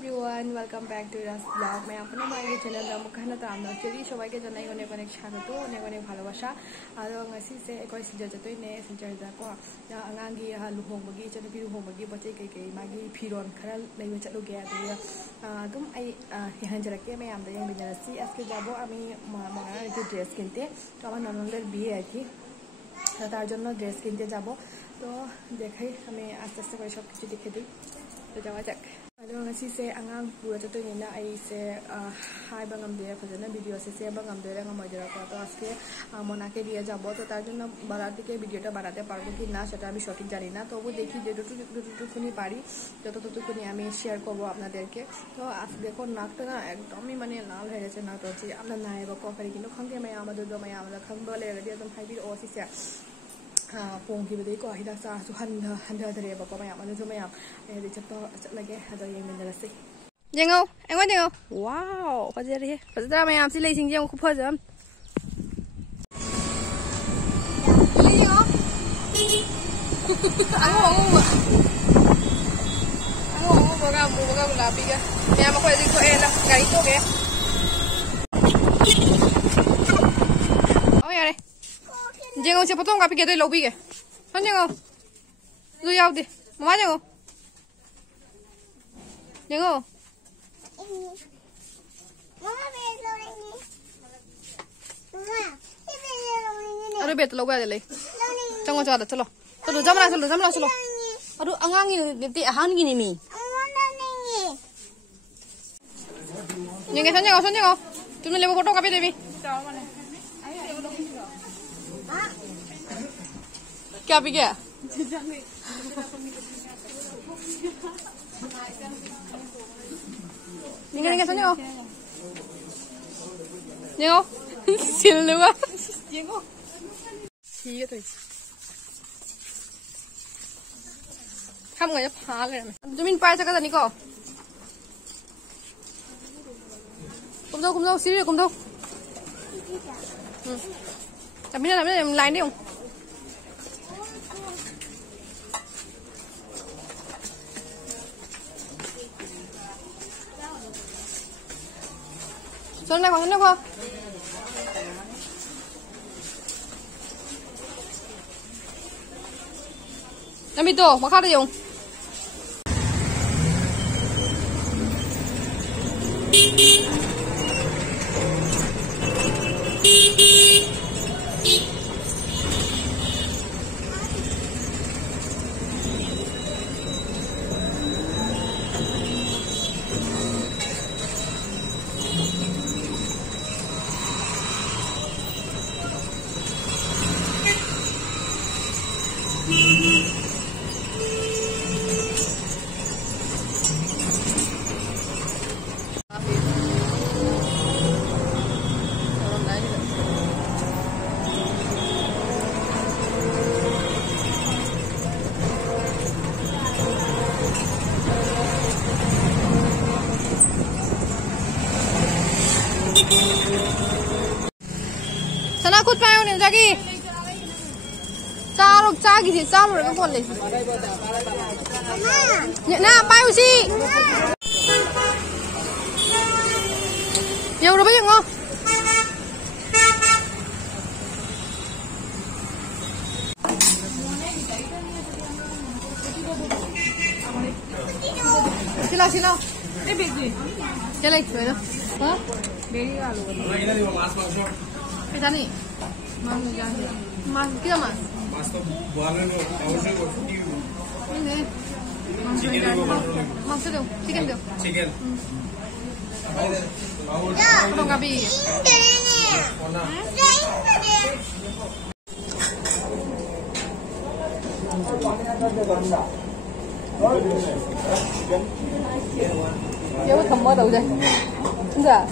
everyone, welcome back to Ras Vlog. मैं अपने माइके चैनल में मुखना तामना चली सबाई के जनाई होने को नेक्स्ट शादी तो होने को ने भालोबासा आरो ngasi से कोई सिजर जतोई ने सिजर दा को अंगांगी लुहोंबगी चनुपी लुहोंबगी बच्चे के मागी फिरोन खरा लेबे चलुगे आदि तुम आई हंजरके मैं आमदा यंग बिजनेसी आजके जाबो आमी मगाना जो ड्रेस किनते तो আমার ননদের বিয়ে আর কি তার জন্য ড্রেস কিনতে যাব তো দেখাই আমি আস্তে আস্তে করে সব কিছু দেখে দিই তো যাওয়া যাক Hello, ngasi se angang pura chato ni na ai se hai bangam de fajana video se bangam de nga moidera ko to aske monake diye jabo to tar jonno barati ke video ta barate parbo ki na সেটা আমি সঠিক জানি না তবু দেখি যে যতটুকুনি পারি যতটুকুনি আমি শেয়ার করব আপনাদেরকে তো আজ দেখো নাকটা না একদমই মানে লাল হয়ে গেছে না তো যে আমরা নাই বা কফারি কিন্তু খাঙ্গে আমি আমাদের দমাই আমরা খাঙ্গে বলে রেডি একদম ফাইবির অফিসে Pong kita deh kok hidup sah Tuhan dah dari apa kau macam tu macam di cepat lagi ada yang menjelaskan. Jengau, engkau jengau. Wow, pasal dia, pasal tu macam si lagi sini aku pasal. Jengau. Aku bukan lapi ke. Ni aku ada ikut lah, kali tu ke. Oh ya deh. Jengau siapa tu ngapi kita lobby ke? Kan jengau, lu jauh deh, mana jengau? Jengau. Mama betul ini. Mama, ini ini. Aduh betul lobby aja leh. Jangan cakap, celo. Celo, jamlah celo. Aduh, angang ini nanti ahan gini mi. Jengau. Cuma lepas foto ngapi deh mi. क्या P गया निकल सुनियो निको सिल्लुआ निको ठीक है तो हम गए फाल है जमीन पाए सका था निको कुम दो सीरियस कुम दो अभी ना लाइन नहीं हूँ Son qua. Namito, makada yung. Sana kut payo ni lagi. Sarok cagi sih, sarok kan boleh. Nah, payo sih. Ya udah banyak ngah. Sila. Ini begi. Jalan itu ya. Hah? Begi alu. Kita nih. Mas jangan. Mas kita mas. Mas tuh bualan ini. Mas tuh chicken tuh. Chicken. Apa ngabi? Dia thầm mơ đâu vậy? Enggak.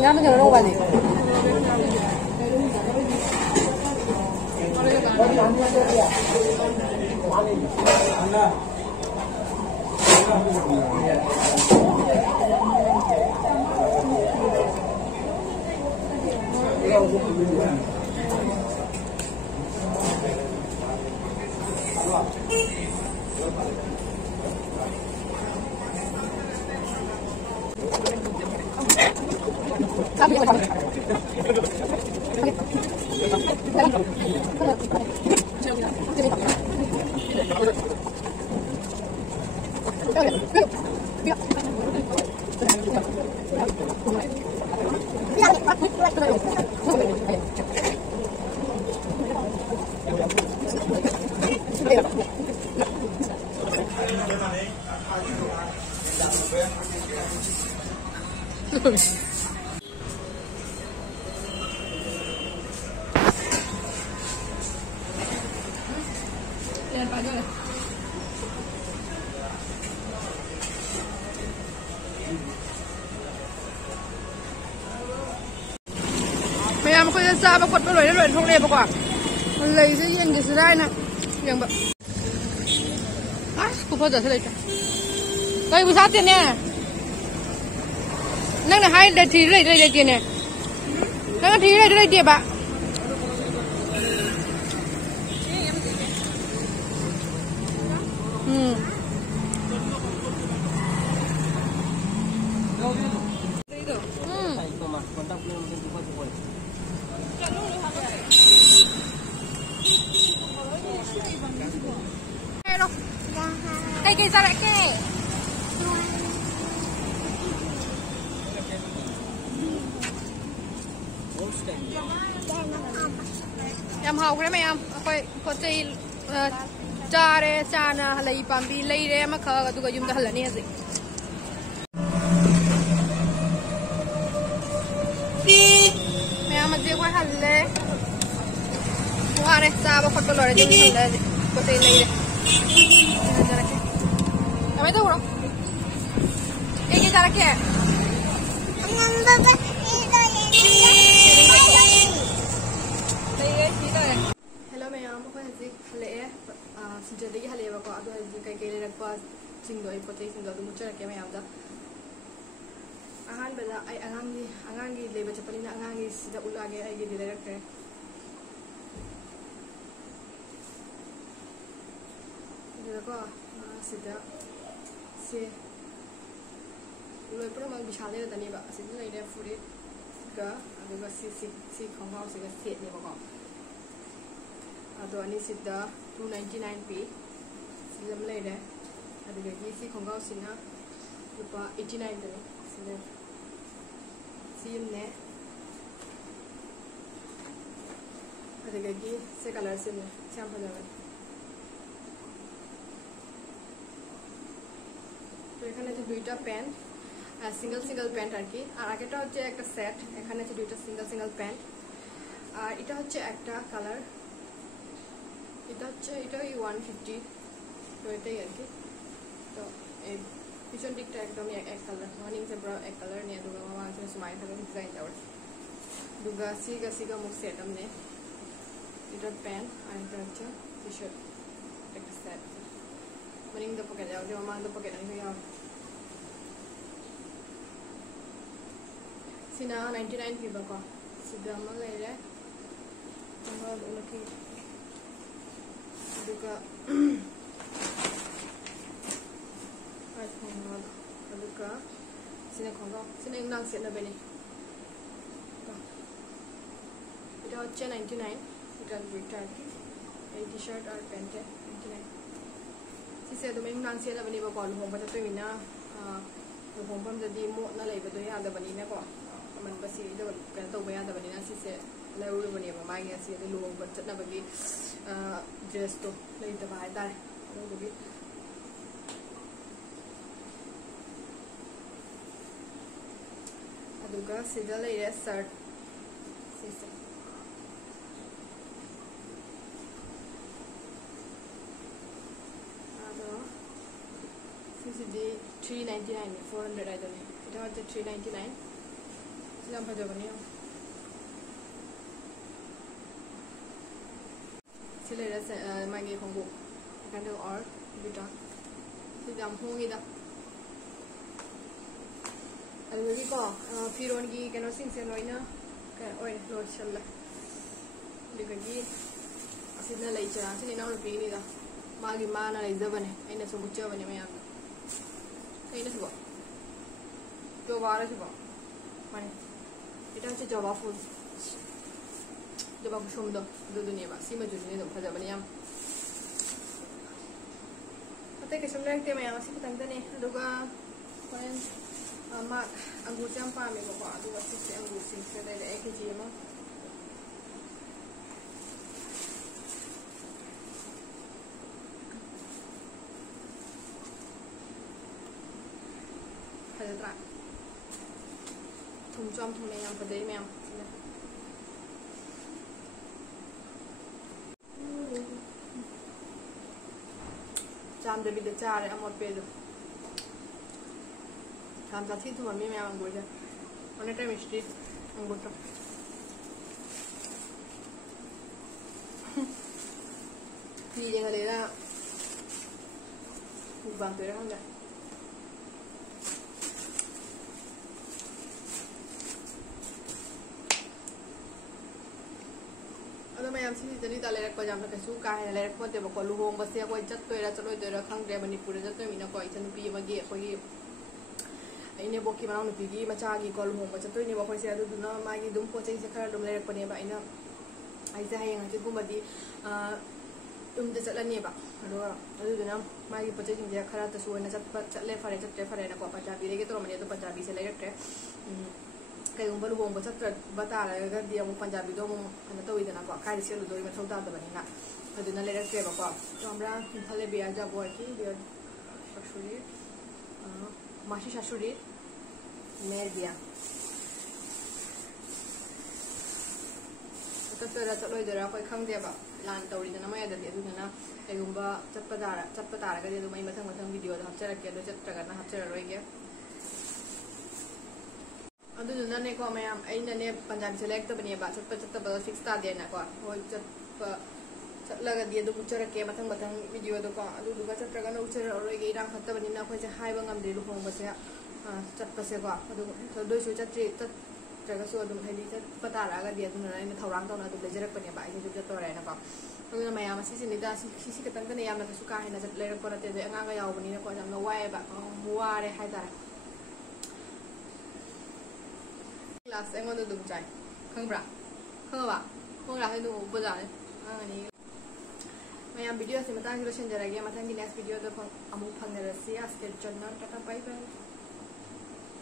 Ngắm cái đâu vậy? Lihat Pak Jol. Mẹ khơi ra mà quật nó rồi không đẹp quả lấy cái yên cái sợi đai nèอย่างแบบกูพอจะเท่าไหร่จ้ะก็อีกภาษาเตี้ยเนี่ยนั่งในให้เด็ดทีเลยเตี้ยเนี่ยนั่งทีเลยเตี้ยบะKayak cara kayak em học cái mấy em có chơi cha đấy cha na lấy bambi lấy đấy mà khờ tụi cái dùng cái hẳn này gì mấy em mà chơi qua hẳn đấy qua này cha bao phật rồi dùng hẳn đấy có chơi lấy đấy Apa itu bro? Ini cara kaya? Hello mẹ em, tôi là gì? Lễ xin chào đi lễ và có tôi là cái lễ là qua xin đôi bữa tây xin đôi tôi muốn chơi cái mẹ em đó. Angan bây giờ ai angan gì lễ bây giờ phải đi angan gì sẽ ul lagi ai gì lễ cái. Jadi ko sida si uloi pura mang bishal le tani ba sida lai ne furi ga aduga si khongau si ga set ni ba ko adu ani sida 299p silam lai ne aduga gi si khongau sina rupa 89 tani sida sim ne aduga gi se color sim ne cham pa jabe এখানে আছে দুইটা pant single pant আর কি আর আগেটা হচ্ছে একটা set এখানে আছে দুইটা single pant আর এটা হচ্ছে একটা কালার এটাই 150 তো এটাই আর কি তো এই পিছন দিকটা একদমই এক কালার মর্নিং से पूरा एक कलर নিয়ে দুগা মামা আছে সুমাই থাকে ডিজাইন দাও দুগা সিগা মুখ সেট আমনে এটা প্যান্ট আর এটা হচ্ছে টি-শার্ট একটা set mending udah pakai jauh dia mama udah pakai nanti ya sina 99 ki bako sudah mulai deh tambah lagi juga juga sini kongkong sini yang nang set na beni itu hচ্ছে 99 এটা দুইটা এই T-shirt আর প্যান্টে 99 Sisi itu memang nang siapa bani bawa luhong pada tu mina luhong pun jadi mau nalai betul ya ada bani nak kok man pasti itu kan tahu banyak ada bani nasi sisi lalu bani mama yang sisi itu luhong bercat nak bagi dress tu lalu itu bahaya dah lalu bagi aduga sida lagi ya shirt sisi di 399 400 aja nih itu aja 399 silam pada jawabannya sila rasa magi kongbu kan tuh or bida silam hongi dah ada lagi kok firon gi kan osing senoina kan oi lor challa digagi asidna lai cha sini na rupi ni dah magi mana lai zabane aina so bucha bane me ini sebab 2 bar sebab mana Ita si java food. Java kusum do dunia ba. Si maju ni do pada bani am. Ate ke semua yang tema yang masih kita ni. Aduga koin mak anggur jam pami ko aduga si anggur sing se dai ek kg ma. Ada thùng trong thùng này yang pada ini yang jam dah bila cari amor pedo jam tadi tu mami memang anggur je mana time mesti anggur tu ni jangan lera ubah tu orang dah ma'am सिनी लेरक कैसू का लेरक पोतेबको लुहोंबसे अखोई चतोरा चलोदोरा खंग्रे मणिपुर चतोमीनको इचनुपी अमगी अखोई इनेबोकी मनाव नुपीगी मचागी को लुहोंब चतोइनेबो अखोइसे अदुदुना मागी दुम पोचैसे खरा दुम लेरकपनेबा आइना आइसे हयेंग हंचिगुमबदी दुमदे चलनेबा अदुदुना मागी पोचैसिंजे खरा तसु ओइना चले फरे फरे नको पंजाबी लेगे तोरमने तो पंजाबी से लेरक्ट्रे कईगुंबा लुहोंब चत्रबा तारगदी अमुक पंजाबीदो अमुक कनो तौइदनाको कायदे सेलुदोइ मथौ तादबनिना अदुना लेरक्ट्रेबाको हमरा इम्फाले बिया जाबोकी बिया शाशुरी मासी शाशुरी मेर बिया चतरा चलोइदरा कोई खंगदेबा लान तौरिदना मयददि अदुना कईगुंबा चत्पा तारगदी अदु मई मथंग मथंग वीडियो दा हपचरके अदु चत्रगना हपचररोइगे अदुदुना को मैम अने पंजाबी से लेक्तबनेबा चत्पा फिक्स तादेना को होय चत्पा चलगदी अदु उचरके मथंग मथंग वीडियो दो को अदुदुगा चत्रगना उचररोइगे इरांग खत्तबनिना अखोइसे हाइबा ngamdri लुहोंबसे चत्पसे को अदु दोइसु चत्रि चत्रगसु अदु हेदि चत्पा तारगदी अदुना अइना थौरांग तौना अदु लेजरकपनेबा आइसे चत्तोरेना को अदुना मैम सिसिनिदा सिसि कतंगने यामना कसु का हेना लेरक परते दे अंगागा यावबनिना को यामना वायबा मुवारे हाइतारे क्लास एंगोंदो दुम चाइ खंगब्रा खंगबा खंगला है दुम बजाने आंगनी मैम वीडियो से मतांग लोशनजरगे मतांग की नेक्स्ट वीडियो दो अमु फंगनरसी आस्ते चलना टाटा बाय बाय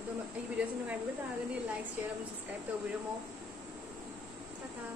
अदो आई वीडियो से नुगाइबो तागनी लाइक शेयर और सब्सक्राइब तो वीडियो मो टाटा